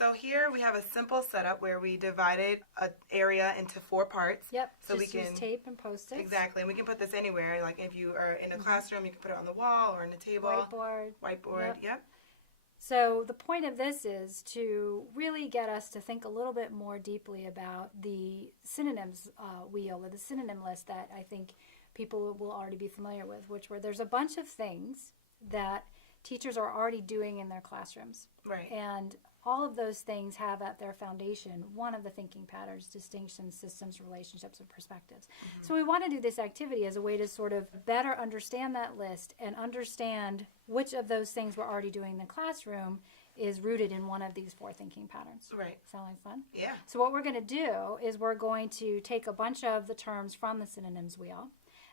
So here we have a simple setup where we divided an area into 4 parts. Yep. So just use tape and Post-its. Exactly. And we can put this anywhere. Like if you are in a classroom, you can put it on the wall or on a table. Whiteboard. Yep. So the point of this is to really get us to think a little bit more deeply about the synonyms wheel or the synonym list that I think people will already be familiar with, where there's a bunch of things that teachers are already doing in their classrooms. Right. And all of those things have at their foundation one of the thinking patterns: distinctions, systems, relationships, and perspectives. Mm-hmm. So we want to do this activity as a way to sort of better understand that list and understand which of those things we're already doing in the classroom is rooted in one of these 4 thinking patterns. Right. Sound like fun? Yeah. So what we're going to do is we're going to take a bunch of the terms from the synonyms wheel.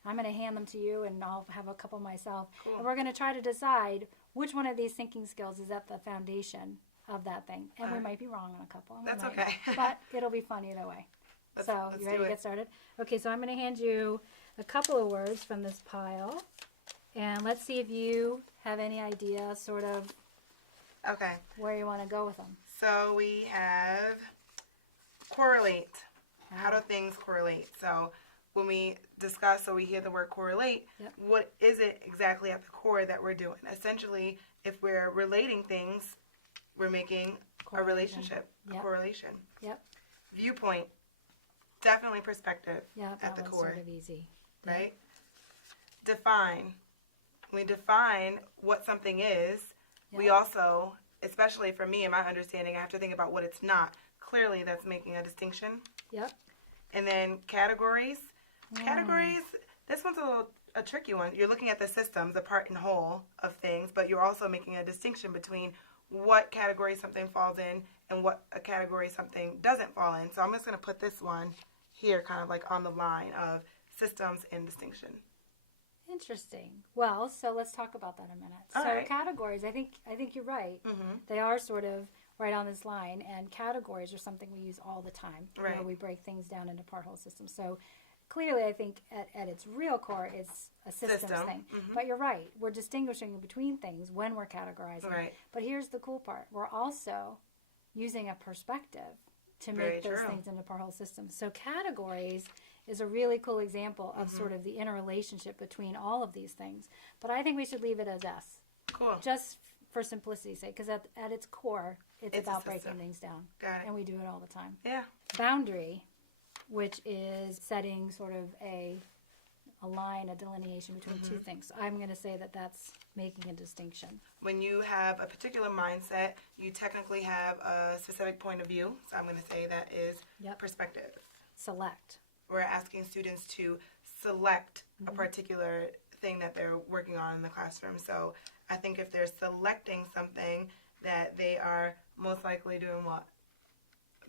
I'm going to hand them to you, and I'll have a couple myself. Cool. And we're going to try to decide which one of these thinking skills is at the foundation of that thing. And we might be wrong on a couple. That's okay. But it'll be fun either way. Let's you ready to get started? Okay, so I'm going to hand you a couple of words from this pile. And let's see if you have any idea sort of where you want to go with them. So we have correlate. How do things correlate? So when we discuss, so we hear the word correlate, what is it exactly at the core that we're doing? Essentially, if we're relating things, we're making a relationship, a correlation. Yep. Viewpoint, definitely perspective at the core. Sort of easy. Right? Define. We define what something is. Yep. We also, especially for me in my understanding, I have to think about what it's not. Clearly, that's making a distinction. Yep. And then categories. Categories, this one's a tricky one. You're looking at the systems, the part and whole of things, but you're also making a distinction between what category something falls in and what a category something doesn't fall in. So I'm just going to put this one here kind of like on the line of systems and distinction. Interesting. Well, so let's talk about that a minute. All right. Categories, I think you're right. Mm-hmm. They are sort of right on this line, and categories are something we use all the time. Right. Where we break things down into part whole systems. So clearly, I think at its real core, it's a systems thing. Mm-hmm. But you're right. We're distinguishing between things when we're categorizing. Right. But here's the cool part. We're also using a perspective to make those things into part whole systems. So categories is a really cool example of sort of the interrelationship between all of these things. But I think we should leave it as S. Cool. Just for simplicity's sake, because at its core, it's about breaking things down. Got it. And we do it all the time. Yeah. Boundary, which is setting sort of a line, a delineation between two things. So I'm going to say that that's making a distinction. When you have a particular mindset, you technically have a specific point of view. So I'm going to say that is perspective. Select. We're asking students to select a particular thing that they're working on in the classroom. So I think if they're selecting something, that they are most likely doing what?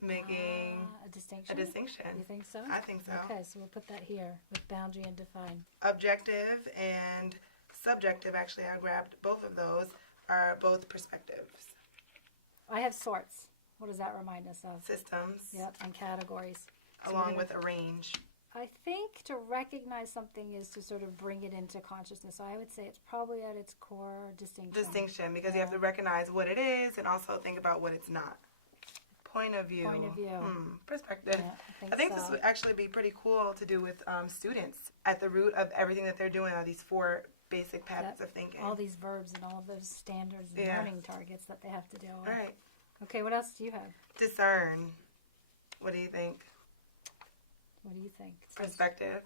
Making a distinction. You think so? I think so. Okay, so we'll put that here with boundary and define. Objective and subjective, actually, I grabbed both of those, are both perspectives. I have sorts. What does that remind us of? Systems. Yep, and categories. Along with a range. I think to recognize something is to sort of bring it into consciousness. So I would say it's probably at its core distinction. Distinction, because you have to recognize what it is and also think about what it's not. Point of view. Perspective. Yeah, I think this would actually be pretty cool to do with students. At the root of everything that they're doing are these 4 basic patterns of thinking. All these verbs and all of those standards and learning targets that they have to deal with. All right. Okay, what else do you have? Discern. What do you think? What do you think? Perspective.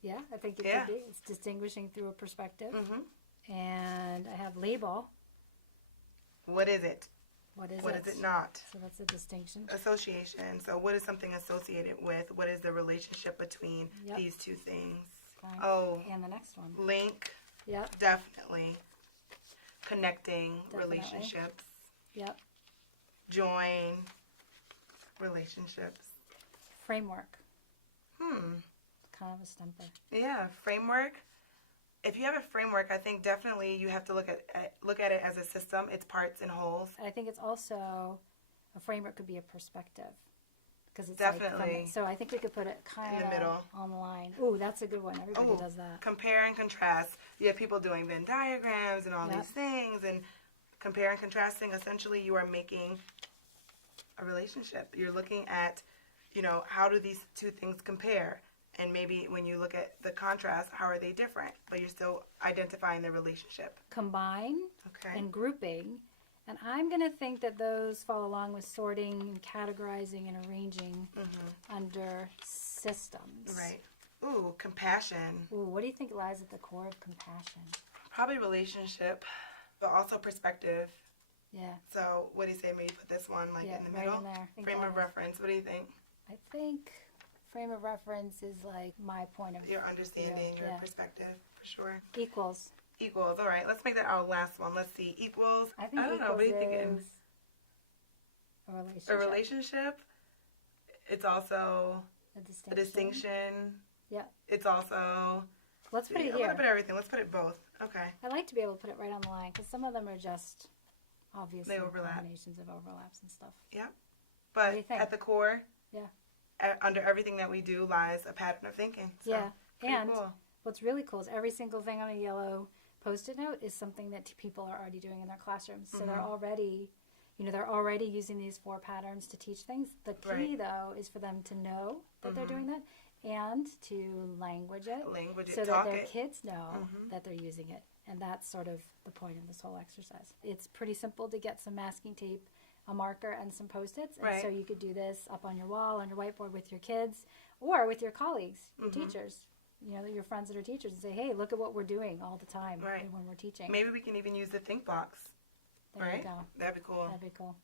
Yeah, I think it could be. It's distinguishing through a perspective. Mm-hmm. And I have label. What is it? What is it not? So that's a distinction. Association. So what is something associated with? What is the relationship between these two things? Fine. Oh. And the next one. Link. Yep. Definitely. Connecting relationships. Yep. Join relationships. Framework. Kind of a stumper. Yeah, framework. If you have a framework, I think definitely you have to look at it as a system, its parts and wholes. I think it's also a framework could be a perspective, because it's definitely. So I think we could put it kind of in the middle on the line. Ooh, that's a good one. Everybody does that. Compare and contrast. You have people doing Venn diagrams and all these things, and compare and contrasting. Essentially, you are making a relationship. You're looking at, how do these two things compare? And maybe when you look at the contrast, how are they different? But you're still identifying the relationship. Combine Okay. and grouping. And I'm going to think that those fall along with sorting and categorizing and arranging under systems. Right. Ooh, compassion. Ooh, what do you think lies at the core of compassion? Probably relationship, but also perspective. Yeah. So what do you say? Maybe put this one in the middle? Right in there. Frame of reference. What do you think? I think frame of reference is like my point of Your understanding, view. your perspective, for sure. Equals. Equals. All right. Let's make that our last one. Let's see. Equals. I think don't know. equals What are you thinking? is a relationship. A relationship. It's also A a distinction. Yeah. It's also. Let's put it I here. want to put everything. Let's put it both. Okay. I like to be able to put it right on the line because some of them are just obviously They overlap. combinations of overlaps and stuff. Yep. What do But you think? at the core, Yeah. Under everything that we do lies a pattern of thinking. So, Yeah. pretty And cool. what's really cool is every single thing on a yellow Post-it note is something that people are already doing in their classrooms. So they're already, they're already using these 4 patterns to teach things. The key, though, is for them to know that they're doing that and to language it. So that their kids know that they're using it. And that's sort of the point of this whole exercise. It's pretty simple to get some masking tape, a marker, and some Post-its. And so you could do this up on your wall, on your whiteboard with your kids, or with your colleagues, your teachers. Your friends that are teachers, and say, hey, look at what we're doing all the time when we're teaching. Maybe we can even use the think blocks. There you go. That'd be cool. That'd be cool.